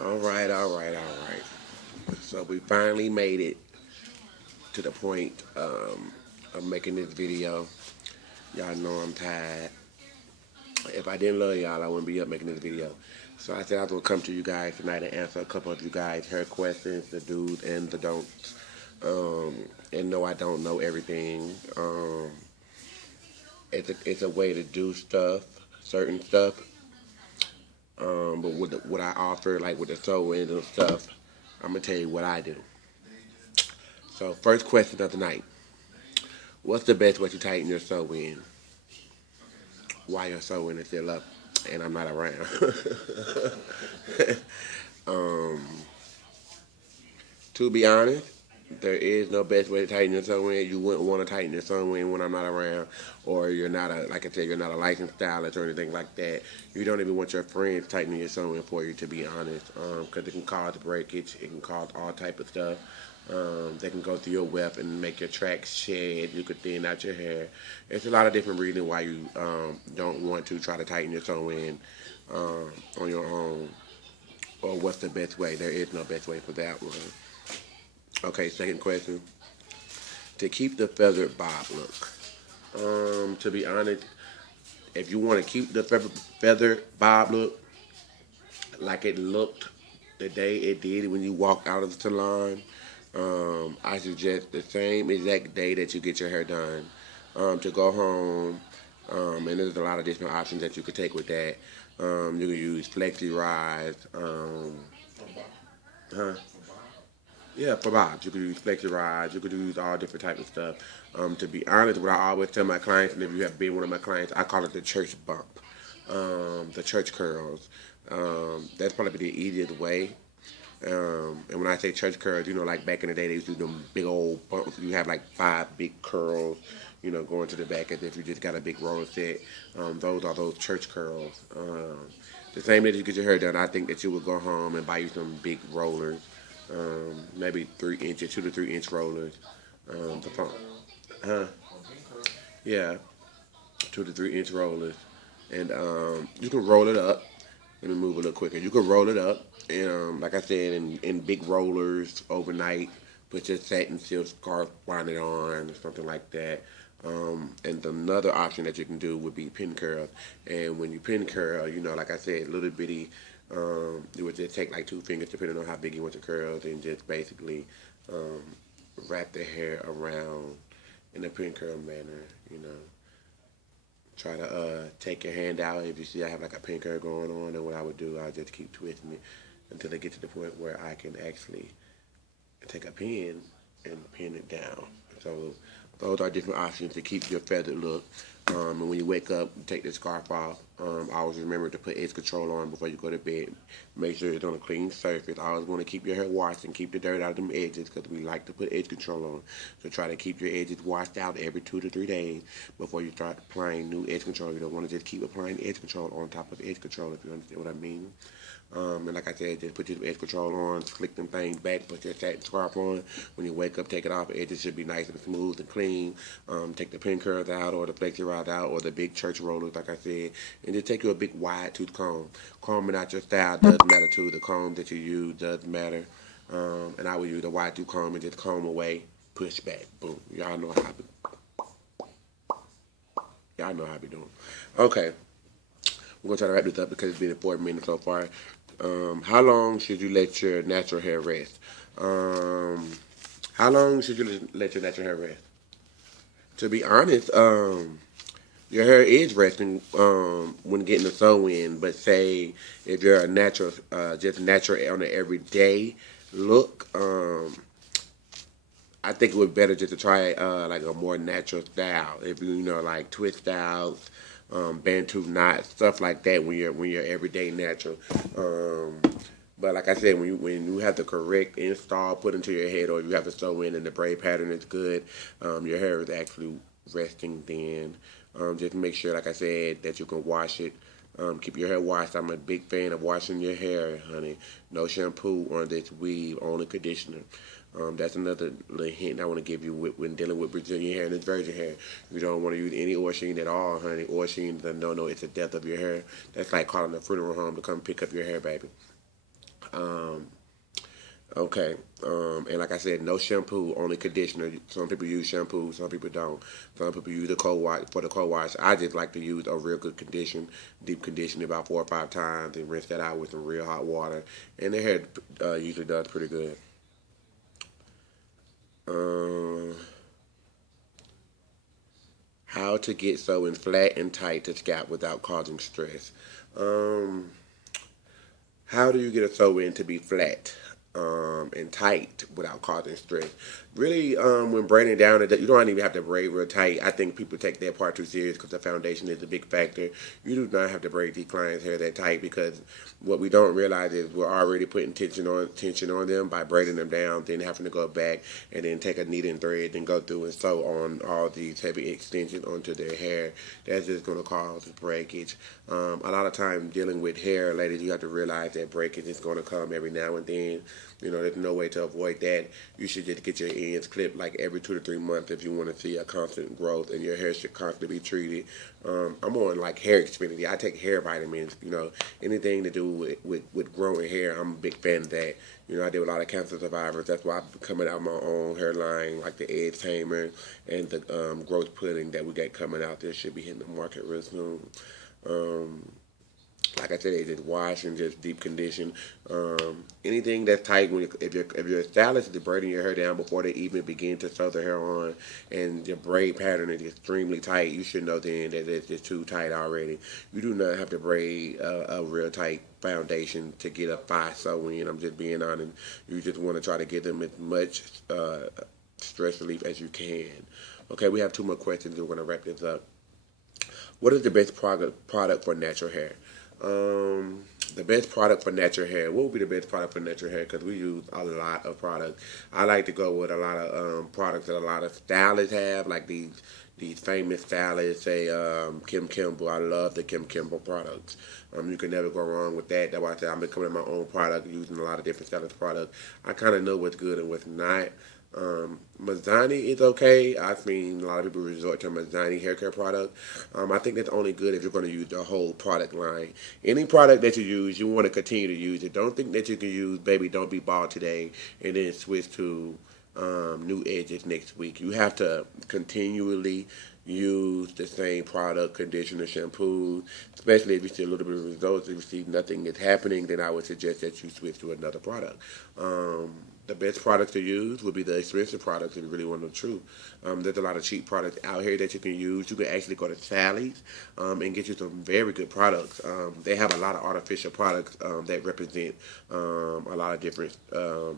All right, all right, all right. So we finally made it to the point of making this video. Y'all know I'm tired. If I didn't love y'all, I wouldn't be up making this video. So I said I was gonna come to you guys tonight and answer a couple of you guys' her questions, the do's and the don'ts. And no, I don't know everything. It's a way to do stuff, certain stuff. But what I offer, like with the sew ins and stuff, I'm gonna tell you what I do. So first question of the night: what's the best way to tighten your sew in while your sew in is still up and I'm not around? um, to be honest, there is no best way to tighten your sew in. You wouldn't want to tighten your sew in when I'm not around, or you're not a, like I said, you're not a licensed stylist or anything like that. You don't even want your friends tightening your sew in for you, to be honest, because it can cause breakage. It can cause all type of stuff. They can go through your weft and make your tracks shed. You could thin out your hair. It's a lot of different reasons why you don't want to try to tighten your sew in on your own, or what's the best way. There is no best way for that one. Okay, second question. To keep the feathered bob look. To be honest, if you want to keep the feathered bob look like it looked the day it did when you walked out of the salon, I suggest the same exact day that you get your hair done to go home. And there's a lot of different options that you could take with that. You can use flexi rise. Huh? Yeah, for bobs. You could use flexi rods. You could use all different types of stuff. To be honest, what I always tell my clients, and if you have been one of my clients, I call it the church bump, the church curls. That's probably the easiest way. And when I say church curls, like back in the day, they used to do them big old bumps. You have like five big curls, going to the back as if you just got a big roller set. Those are those church curls. The same day that you get your hair done, I think that you would go home and buy you some big rollers, maybe 3 inches, 2 to 3 inch rollers. The phone, huh? Yeah, 2 to 3 inch rollers, and you can roll it up. Let me move a little quicker. You can roll it up, and like I said, in big rollers overnight. Put your satin silk scarf, wind it on, or something like that. And another option that you can do would be pin curls. And when you pin curl, like I said, little bitty. You would just take like 2 fingers, depending on how big you want your curls, and just basically um, wrap the hair around in a pin curl manner. Try to take your hand out. If you see I have like a pin curl going on, then what I would do, I'll just keep twisting it until I get to the point where I can actually take a pin and pin it down. So those are different options to keep your feathered look. And when you wake up, take the scarf off. Always remember to put edge control on before you go to bed. Make sure it's on a clean surface. Always want to keep your hair washed and keep the dirt out of them edges, because we like to put edge control on. So try to keep your edges washed out every 2 to 3 days before you start applying new edge control. You don't want to just keep applying edge control on top of edge control, if you understand what I mean. And like I said, just put your edge control on, flick them things back, put your satin scarf on. When you wake up, take it off. The edges should be nice and smooth and clean. Take the pin curls out, or the flexi rod out, or the big church rollers, like I said. And just take you a big wide tooth comb. Combing out your style does matter too. The comb that you use does matter. And I would use a wide tooth comb and just comb away, push back, boom. Y'all know how I be doing. Okay, we're gonna try to wrap this up because it's been 4 minutes so far. How long should you let your natural hair rest? Um, how long should you let your natural hair rest? To be honest, your hair is resting when getting the sew in. But say if you're a natural, just natural on an everyday look, I think it would be better just to try like a more natural style. If like twist styles, bantu knots, stuff like that. When you're everyday natural. Um, but like I said, when you have the correct install put into your head, or you have to sew in and the braid pattern is good, your hair is actually resting then. Just make sure, like I said, that you can wash it. Keep your hair washed. I'm a big fan of washing your hair, honey. No shampoo on this weave, only conditioner. That's another little hint I want to give you when dealing with Brazilian hair and this virgin hair. You don't want to use any oil sheen at all, honey. Oil sheen is a no-no. It's the death of your hair. That's like calling a funeral home to come pick up your hair, baby. Um, Okay. And like I said, no shampoo, only conditioner. Some people use shampoo, some people don't. Some people use the cold wash for the cold wash. I just like to use a real good condition, deep condition about 4 or 5 times, and rinse that out with some real hot water. And the hair usually does pretty good. Um, how to get sewing flat and tight to scalp without causing stress. Um, how do you get a sew in to be flat and tight without causing stress? Really, when braiding down, you don't even have to braid real tight. I think people take that part too serious because the foundation is a big factor. You do not have to braid these clients' hair that tight because what we don't realize is we're already putting tension on them by braiding them down, then having to go back and then take a needle thread and go through and sew on all these heavy extensions onto their hair. That's just going to cause breakage. A lot of times dealing with hair, ladies, you have to realize that breakage is going to come every now and then. You know, there's no way to avoid that. You should just get your ends clipped like every 2 to 3 months if you want to see a constant growth, and your hair should constantly be treated. I'm on like hair extremity. I take hair vitamins. You know, anything to do with growing hair, I'm a big fan of that. You know, I deal with a lot of cancer survivors. That's why I'm coming out my own hairline, like the Edge Tamer and the growth pudding that we got coming out there should be hitting the market real soon. Um, like I said, they just wash and just deep condition. Anything that's tight, if your stylist is braiding your hair down before they even begin to sew the hair on, and your braid pattern is extremely tight, you should know then that it's just too tight already. You do not have to braid a real tight foundation to get a fine sew in. I'm just being honest. You just want to try to get them as much stress relief as you can. Okay, we have 2 more questions. We're going to wrap this up. What is the best product for natural hair? The best product for natural hair. What would be the best product for natural hair? Because we use a lot of products. I like to go with a lot of products that a lot of stylists have, like these famous stylists, say Kim Kimble. I love the Kim Kimble products. You can never go wrong with that. That's why I said I'm becoming my own product, using a lot of different stylist products. I kind of know what's good and what's not. Mazzani is okay. I've seen a lot of people resort to Mazzani hair care product. I think that's only good if you're going to use the whole product line. Any product that you use, you want to continue to use it. Don't think that you can use Baby Don't Be Bald today and then switch to new edges next week. You have to continually use the same product, conditioner, shampoo, especially if you see a little bit of results. If you see nothing is happening, then I would suggest that you switch to another product. The best product to use would be the expensive products if you really want the truth. There's a lot of cheap products out here that you can use. You can actually go to Sally's and get you some very good products. They have a lot of artificial products that represent a lot of different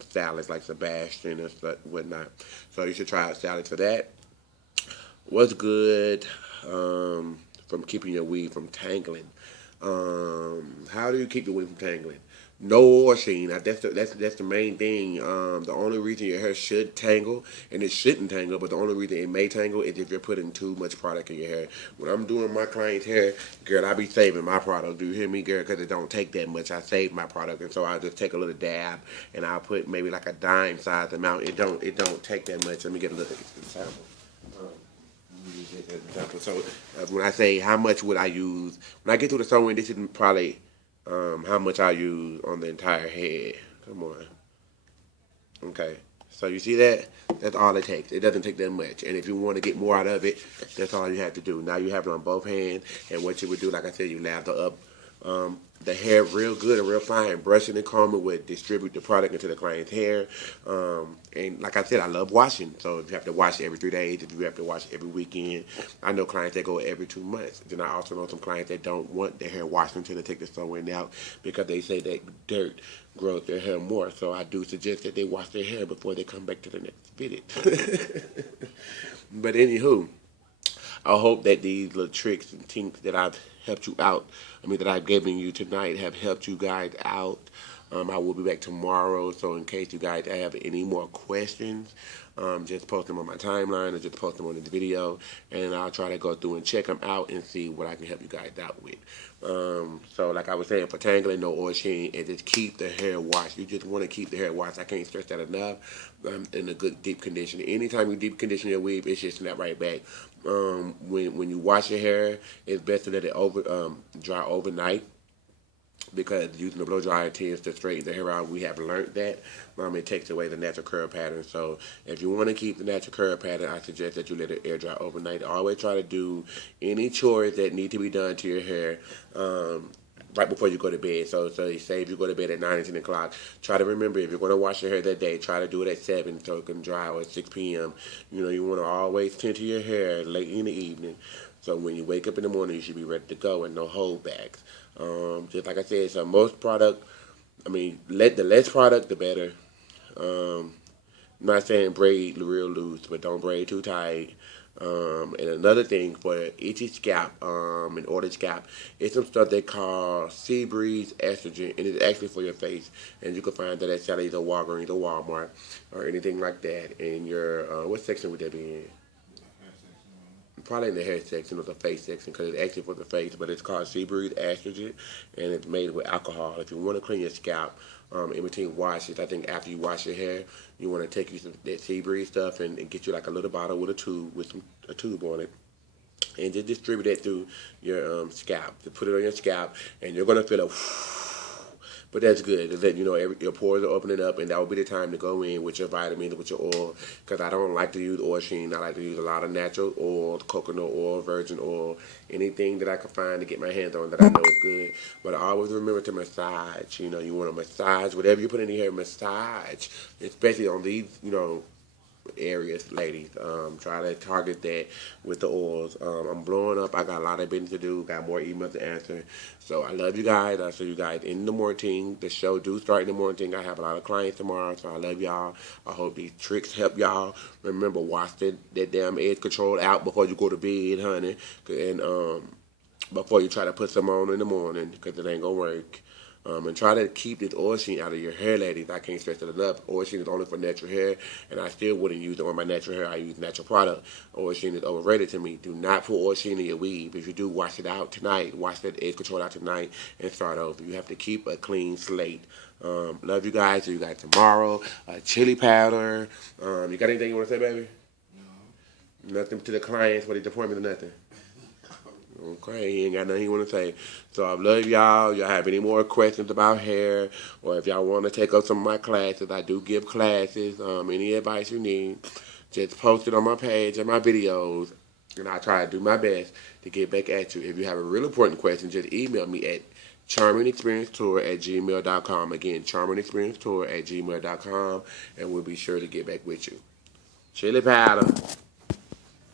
stylists like Sebastian and whatnot. So you should try out Sally's for that. What's good from keeping your weave from tangling? How do you keep your weave from tangling? No washing. That's the main thing. The only reason your hair should tangle, and it shouldn't tangle, but the only reason it may tangle is if you're putting too much product in your hair. When I'm doing my client's hair, girl, I be saving my product. Do you hear me, girl? Because it don't take that much. I save my product, and so I just take a little dab, and I'll put maybe like a dime size amount. It don't take that much. Let me get a little example. Um, Example. So when I say how much would I use, when I get to the sewing, this is probably how much I use on the entire head. Come on. Okay. So you see that? That's all it takes. It doesn't take that much. And if you want to get more out of it, that's all you have to do. Now you have it on both hands. And what you would do, like I said, you lather up the hair real good and real fine. Brushing and combing would distribute the product into the client's hair. And like I said, I love washing. So if you have to wash every 3 days, if you have to wash every weekend, I know clients that go every 2 months. Then I also know some clients that don't want their hair washed until they take the sewing out because they say that dirt grows their hair more. So I do suggest that they wash their hair before they come back to the next visit. But anywho, I hope that these little tricks and tinks that I've helped you out, that I've given you tonight have helped you guys out. I will be back tomorrow, so in case you guys have any more questions, just post them on my timeline or just post them on this video, and I'll try to go through and check them out and see what I can help you guys out with. So like I was saying, for tangling, no oil sheen, and just keep the hair washed. You just want to keep the hair washed. I can't stress that enough. In a good deep condition. Anytime you deep condition your weave, it should snap right back. When you wash your hair, it's best to let it dry overnight. because using the blow dryer tends to straighten the hair out. We have learned that. It takes away the natural curl pattern. So if you want to keep the natural curl pattern, I suggest that you let it air dry overnight. Always try to do any chores that need to be done to your hair. Right before you go to bed. So say if you go to bed at 9 or 10 o'clock, try to remember if you're going to wash your hair that day, try to do it at 7 so it can dry, or at 6 p.m. You want to always tend to your hair late in the evening. So when you wake up in the morning, you should be ready to go and no holdbacks. Just like I said, so most product, the less product, the better. I'm not saying braid real loose, but don't braid too tight. And another thing for itchy scalp and oily scalp, it's some stuff they call sea breeze estrogen, and it's actually for your face. And you can find that at Sally's or Walgreens or Walmart or anything like that. In your what section would that be in? Probably in the hair section or the face section because it's actually for the face, but it's called sea breeze estrogen, and it's made with alcohol. If you want to clean your scalp in between washes, I think after you wash your hair, you want to take you some that sea breeze stuff and get you like a little bottle with a tube on it, and just distribute it through your scalp. To put it on your scalp, and you're gonna feel a but that's good. To let you know your pores are opening up, and that will be the time to go in with your vitamins, with your oil. Because I don't like to use oil sheen. I like to use a lot of natural oil, coconut oil, virgin oil, anything that I can find to get my hands on that I know is good. But I always remember to massage. You want to massage whatever you put in your hair. Massage, especially on these, areas, ladies. Try to target that with the oils. I'm blowing up. I got a lot of business to do. Got more emails to answer. So I love you guys. I'll see you guys in the morning. The show do start in the morning. I have a lot of clients tomorrow, so I love y'all. I hope these tricks help y'all. Remember, wash that damn edge control out before you go to bed, honey. And before you try to put some on in the morning, because it ain't gonna work. And try to keep this oil sheen out of your hair, ladies. I can't stress it enough. Oil sheen is only for natural hair, and I still wouldn't use it on my natural hair. I use natural product. Oil sheen is overrated to me. Do not put oil sheen in your weave. If you do, wash it out tonight. Wash that edge control out tonight and start over. You have to keep a clean slate. Love you guys. See you guys tomorrow. Chili powder. You got anything you want to say, baby? No. Nothing to the clients for the appointment or nothing? Okay, he ain't got nothing he want to say. So I love y'all. Y'all have any more questions about hair, or if y'all want to take up some of my classes, I do give classes. Any advice you need, just post it on my page and my videos, and I try to do my best to get back at you. If you have a real important question, just email me at charmingexperiencetour@gmail.com. Again, charmingexperiencetour@gmail.com, and we'll be sure to get back with you. Chili powder.